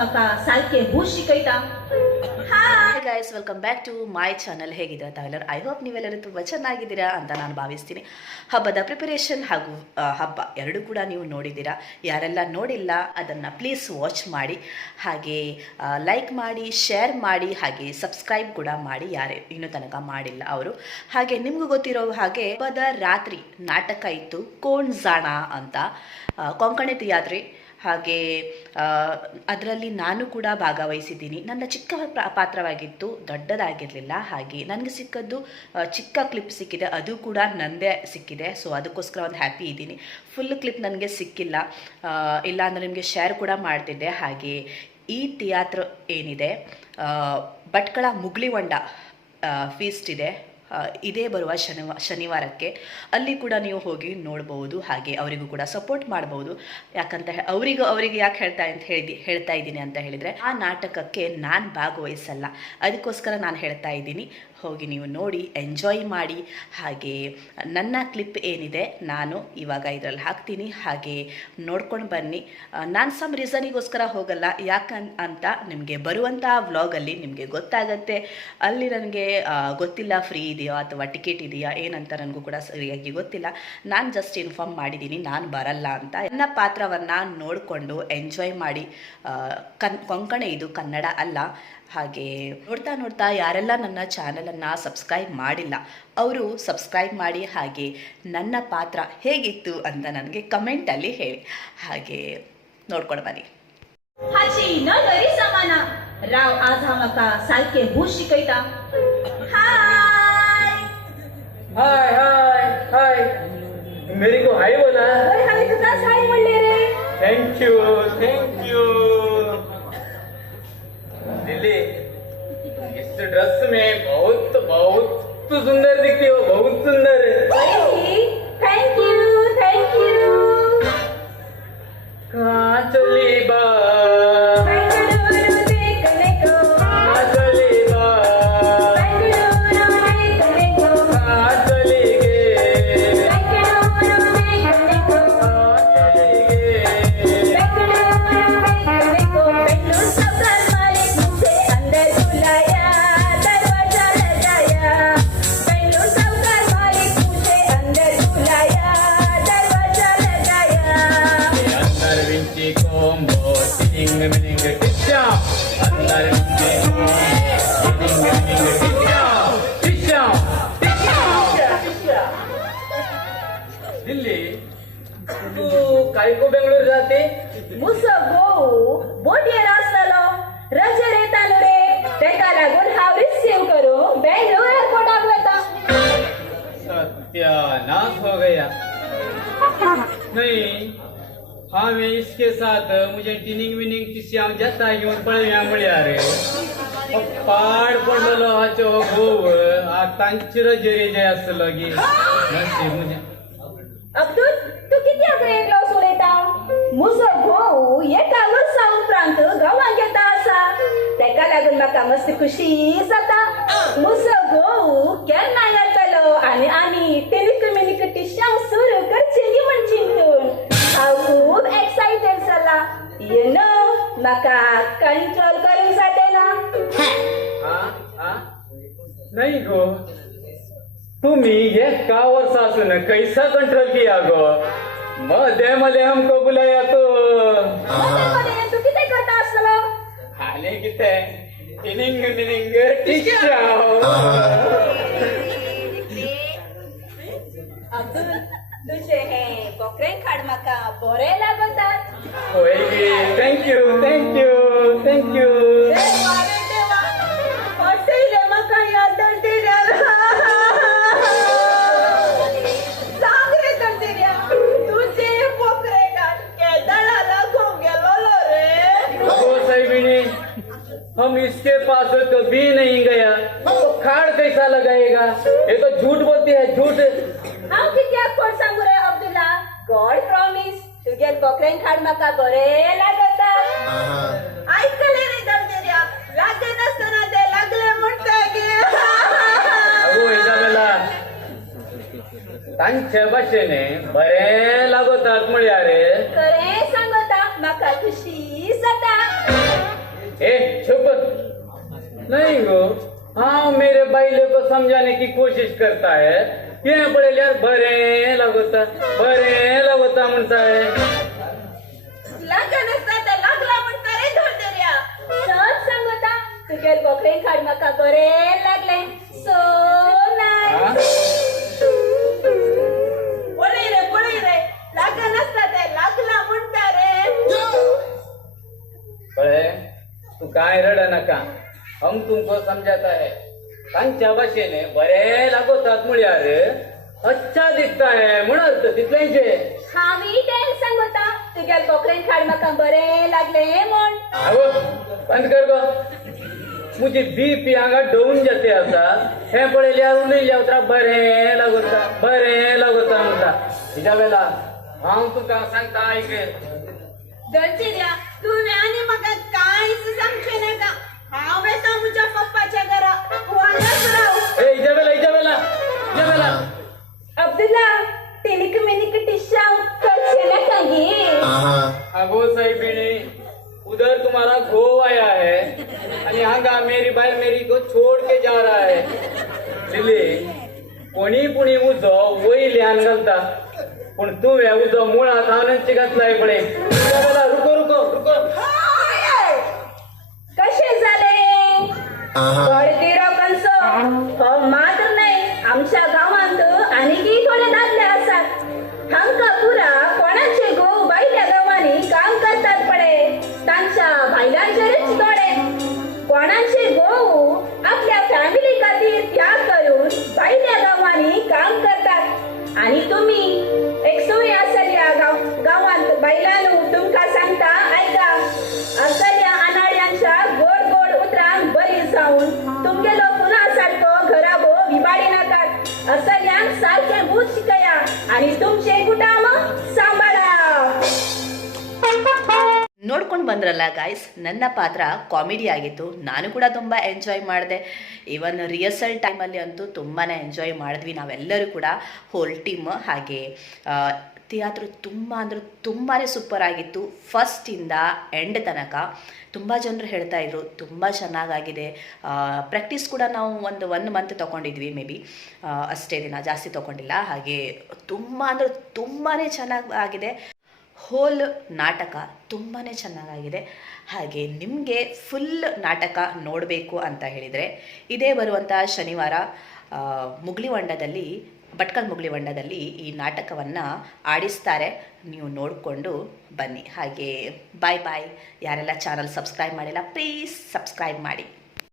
ಮಕ ಸಾಲ್ಕೆ ಬೂಶಿ guys welcome back to my channel ಹೇಗಿದೆ ತಾವೆಲ್ಲರೂ? ಐ ಹೋಪ್ ನೀವೆಲ್ಲರೂ ತುಂಬ ಚೆನ್ನಾಗಿದ್ದೀರಾ ಅಂತ ನಾನು ಭಾವಿಸ್ತೀನಿ. ಹಬ್ಬದ ಪ್ರಿಪರೇಷನ್ ಹಾಗೂ ಹಬ್ಬ ಎರಡೂ ಕೂಡ ನೀವು ನೋಡಿದ್ದೀರಾ. ಯಾರೆಲ್ಲ ನೋಡಿಲ್ಲ, ಅದನ್ನು ಪ್ಲೀಸ್ ವಾಚ್ ಮಾಡಿ. ಹಾಗೆ ಲೈಕ್ ಮಾಡಿ ಶೇರ್ ಮಾಡಿ, ಹಾಗೆ ಸಬ್ಸ್ಕ್ರೈಬ್ ಕೂಡ ಮಾಡಿ. ಯಾರೇ ಇನ್ನೂ ತನಕ ಮಾಡಿಲ್ಲ ಅವರು. ಹಾಗೆ ನಿಮಗೂ ಗೊತ್ತಿರೋ ಹಾಗೆ ಹಬ್ಬದ ರಾತ್ರಿ ನಾಟಕ ಇತ್ತು, ಕೋಣ್ ಅಂತ. ಕೊಂಕಣಿ ತಿಯಾತ್ರಿ ಹಾಗೆ ಅದರಲ್ಲಿ ನಾನು ಕೂಡ ಭಾಗವಹಿಸಿದ್ದೀನಿ. ನನ್ನ ಚಿಕ್ಕ ಪಾತ್ರವಾಗಿತ್ತು, ದೊಡ್ಡದಾಗಿರಲಿಲ್ಲ, ಹಾಗೆ ನನಗೆ ಸಿಕ್ಕದ್ದು ಚಿಕ್ಕ ಕ್ಲಿಪ್ ಸಿಕ್ಕಿದೆ, ಅದು ಕೂಡ ನನ್ನದೇ ಸಿಕ್ಕಿದೆ ಸೊ ಅದಕ್ಕೋಸ್ಕರ ಒಂದು ಹ್ಯಾಪಿ ಇದ್ದೀನಿ. ಫುಲ್ ಕ್ಲಿಪ್ ನನಗೆ ಸಿಕ್ಕಿಲ್ಲ ಇಲ್ಲ ಅಂದರೆ ನಿಮಗೆ ಶೇರ್ ಕೂಡ ಮಾಡ್ತಿದ್ದೆ, ಹಾಗೆ ಈ ಥಿಯಾಟ್ರ್ ಏನಿದೆ ಭಟ್ಕಳ ಮುಗ್ಲಿವಂಡ ಫೀಸ್ಟ್ ಇದೆ. ಇದೇ ಬರುವ ಶನಿವಾರ ಶನಿವಾರಕ್ಕೆ ಅಲ್ಲಿ ಕೂಡ ನೀವು ಹೋಗಿ ನೋಡ್ಬೋದು ಹಾಗೆ ಅವರಿಗೂ ಕೂಡ ಸಪೋರ್ಟ್ ಮಾಡ್ಬೋದು ಯಾಕಂತ ಅವರಿಗೂ ಅವರಿಗೆ ಯಾಕೆ ಹೇಳ್ತಾ ಅಂತ ಹೇಳಿ ಹೇಳ್ತಾ ಇದ್ದೀನಿ ಅಂತ ಹೇಳಿದರೆ ಆ ನಾಟಕಕ್ಕೆ ನಾನು ಭಾಗವಹಿಸಲ್ಲ. ಅದಕ್ಕೋಸ್ಕರ ನಾನು ಹೇಳ್ತಾ ಇದ್ದೀನಿ. ಹೋಗಿ ನೀವು ನೋಡಿ ಎಂಜಾಯ್ ಮಾಡಿ. ಹಾಗೆ ನನ್ನ ಕ್ಲಿಪ್ ಏನಿದೆ, ನಾನು ಇವಾಗ ಇದರಲ್ಲಿ ಹಾಕ್ತೀನಿ. ಹಾಗೆ ನೋಡ್ಕೊಂಡು ಬನ್ನಿ. ನಾನು ಸಮ್ ರೀಸನಿಗೋಸ್ಕರ ಹೋಗಲ್ಲ. ಯಾಕನ್ ಅಂತ ನಿಮಗೆ ಬರುವಂಥ ವ್ಲಾಗಲ್ಲಿ ನಿಮಗೆ ಗೊತ್ತಾಗತ್ತೆ. ಅಲ್ಲಿ ನನಗೆ ಗೊತ್ತಿಲ್ಲ ಫ್ರೀ ಇದೆಯೋ ಅಥವಾ ಟಿಕೆಟ್ ಇದೆಯಾ, ಏನಂತ ನನಗೂ ಕೂಡ ಸರಿಯಾಗಿ ಗೊತ್ತಿಲ್ಲ. ನಾನು ಜಸ್ಟ್ ಇನ್ಫಾರ್ಮ್ ಮಾಡಿದ್ದೀನಿ ನಾನು ಬರಲ್ಲ ಅಂತ. ನನ್ನ ಪಾತ್ರವನ್ನು ನೋಡಿಕೊಂಡು ಎಂಜಾಯ್ ಮಾಡಿ. ಕನ್, ಕೊಂಕಣ ಇದು ಕನ್ನಡ ಅಲ್ಲ. ಹಾಗೆ ನೋಡ್ತಾ ನೋಡ್ತಾ ಯಾರೆಲ್ಲ ನನ್ನ ಚಾನಲನ್ನು ಸಬ್ಸ್ಕ್ರೈಬ್ ಮಾಡಿಲ್ಲ ಅವರು ಸಬ್ಸ್ಕ್ರೈಬ್ ಮಾಡಿ ಹಾಗೆ ನನ್ನ ಪಾತ್ರ ಹೇಗಿತ್ತು ಅಂತ ನನಗೆ ಕಮೆಂಟಲ್ಲಿ ಹೇಳಿ ಹಾಗೆ ನೋಡ್ಕೊಂಡು ಬನ್ನಿ हाची न गरी समाना राव आज हा म्हाका सारकें हूश शिकयता हाय हाय हाय हाय मेरी को हाय बोला बरें हांवें तुका साय म्हणले रे thank you thank you dress में बहुत बहुत सुंदर दिखती हो बहुत सुंदर ಕಾಳಿಕೋ ಬೆಂಗಳೂರು ಜಾತಿ ಮುಸಗೋ ಬೋಟಿಯ ರಾಸ್ತಾಲೋ ರಜೆ ರೇತಾಲು ರೇ ತೆಕ लागून ಹಾವ್ ರಿಸೀವ್ ಕರು ಬೆಂಗಳೂರು ಏರ್ಪೋರ್ಟ್ ಆಗ್ಬೇಕ सत्या नाश हो गया. नहीं मैं इसके साथ मुझे टीनिंग विनिंग किसी आम जाता घेऊन पळव्या मुळ्या पहाड़ पाड पडलो हाचो गोव आतांची रजेरी जे जैसे लगी। नशीब मुझे। अब्दुल तू किती आकडे येलो ಗೆದ್ದ ಮುಸಗು ಏಕಾಲು ಸೌಂಡ್ उपरांत ಗವಾನ್ ಗೆದ್ದ आसा तेका लागून म्हाका मस्त खुशी जाता मुसो मुसगो केन्ना येतलो आनी आमी टेलिक कॉम्युनिकेशन सुरू न्ही म्हण चिंतून हांव खूब एक्सायटेड जाला यु नो म्हाका कंट्रोल करूंक जाटेना नाही गो तुम्ही एका वर्सा असून कैसा कंट्रोल किया गो मध्ये मले हमको बुलाया तो। खाले किते इनिंग निनिंग तुझे हे बोकरे खाड माका बरे लागतात. होय. हम इसके पास कभी नहीं गया। तो खाड़ कैसा लगाएगा। ये तो झूठ बोलती है झूठ। हांव कित्याक कोण सांगू रे अब्दुल्ला? गॉड प्रॉमिस तुगे बोकरें खाड म्हाका बरें लागता ऐकले रे दंतेऱ्या लागले नासतना ते लागले म्हणटा की अगो इजाबेला तांच्या भाशेने बरे लागतात म्हळ्यार खरें सांगता म्हाका खुशी जाता ए चुप नहीं गो. हाँ मेरे बाईले को समझाने की कोशिश करता है ये पडेल यार बरे लगोता बरे लगोता म्हणता है तू काय रड नका. हम तुमको समझाता है. तांच्या भाषेने बरे लागोतात मुळ्यार. अच्छा दिसता है म्हणत तितल्यांचे हावी तेल सांगता तुझे बोकरे खाड म्हाका बरे लागले म्हण. आवो बंद कर गो. मुझे बीपी हांगा डोवून जाते आसा हे पळयल्यार उलयल्या उतरा बरें लागोता बरें लागोता म्हणटा हिच्या वेळा हांव तुका सांगता आयक धोंडऱ्या तुम्ही आणि म्हाका मेरी बायल मेरी को छोड़ के जा रहा है। दिल्ली कोणी पुणी उजो वयल्यान घालता। पूण तुवें उजो मुळात हांव घातलाय पळय रुको रुको रुको. कसे झाले? जाऊन तुमगेलो पुन्हा सारखो घरा भो विबाडी नाकात असल्यांक सारखे भूत शिकया आणि तुमचे कुटाम सांभाळा ನೋಡ್ಕೊಂಡು ಬಂದ್ರಲ್ಲ ಗಾಯ್ಸ್ ನನ್ನ ಪಾತ್ರ ಕಾಮಿಡಿ ಆಗಿತ್ತು ನಾನು ಕೂಡ ತುಂಬ ಎಂಜಾಯ್ ಮಾಡಿದೆ ಈವನ್ ರಿಹರ್ಸಲ್ ಟೈಮಲ್ಲಿ ಅಂತೂ ತುಂಬಾ ಎಂಜಾಯ್ ಮಾಡಿದ್ವಿ ನಾವೆಲ್ಲರೂ ಕೂಡ ಹೋಲ್ ಟೀಮ್ ಹಾಗೆ ಥಿಯೇಟ್ರ್ ತುಂಬ ಅಂದರೆ ತುಂಬಾ ಸೂಪರ್ ಆಗಿತ್ತು. ಫಸ್ಟಿಂದ ಎಂಡ್ ತನಕ ತುಂಬ ಜನರು ಹೇಳ್ತಾ ಇದ್ರು, ತುಂಬ ಚೆನ್ನಾಗಾಗಿದೆ. ಪ್ರಾಕ್ಟೀಸ್ ಕೂಡ ನಾವು ಒಂದು ಒನ್ ಮಂತ್ ತೊಗೊಂಡಿದ್ವಿ ಮೇ ಬಿ ಅಷ್ಟೇ ದಿನ, ಜಾಸ್ತಿ ತೊಗೊಂಡಿಲ್ಲ. ಹಾಗೆ ತುಂಬ ಅಂದರೆ ತುಂಬಾ ಚೆನ್ನಾಗಿ ಆಗಿದೆ ಹೋಲ್ ನಾಟಕ ತುಂಬಾ ಚೆನ್ನಾಗಾಗಿದೆ. ಹಾಗೆ ನಿಮಗೆ ಫುಲ್ ನಾಟಕ ನೋಡಬೇಕು ಅಂತ ಹೇಳಿದರೆ, ಇದೇ ಬರುವಂಥ ಶನಿವಾರ ಮುಗ್ಲಿವಂಡದಲ್ಲಿ ಭಟ್ಕಲ್ ವಣ್ಣದಲ್ಲಿ ಈ ನಾಟಕವನ್ನು ಆಡಿಸ್ತಾರೆ. ನೀವು ನೋಡಿಕೊಂಡು ಬನ್ನಿ. ಹಾಗೆ ಬಾಯ್ ಬಾಯ್ ಯಾರೆಲ್ಲ ಚಾನಲ್ ಸಬ್ಸ್ಕ್ರೈಬ್ ಮಾಡಿಲ್ಲ ಪ್ಲೀಸ್ ಸಬ್ಸ್ಕ್ರೈಬ್ ಮಾಡಿ.